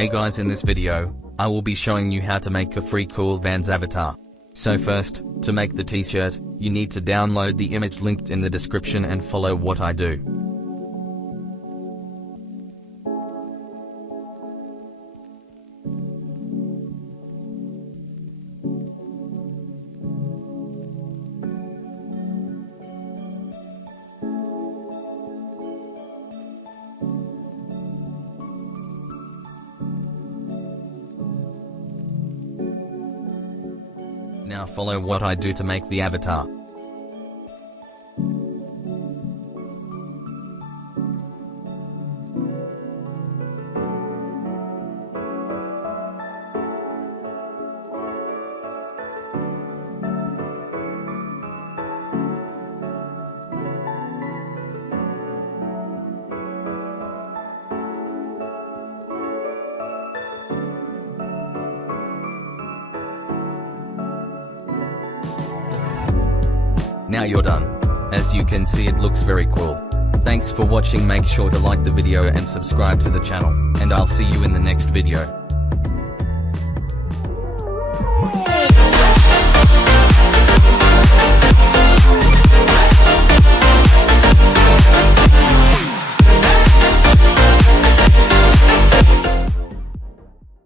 Hey guys, in this video, I will be showing you how to make a free cool VANS avatar. So first, to make the t-shirt, you need to download the image linked in the description and follow what I do. Now follow what I do to make the avatar. Now you're done. As you can see, it looks very cool. Thanks for watching. Make sure to like the video and subscribe to the channel, and I'll see you in the next video.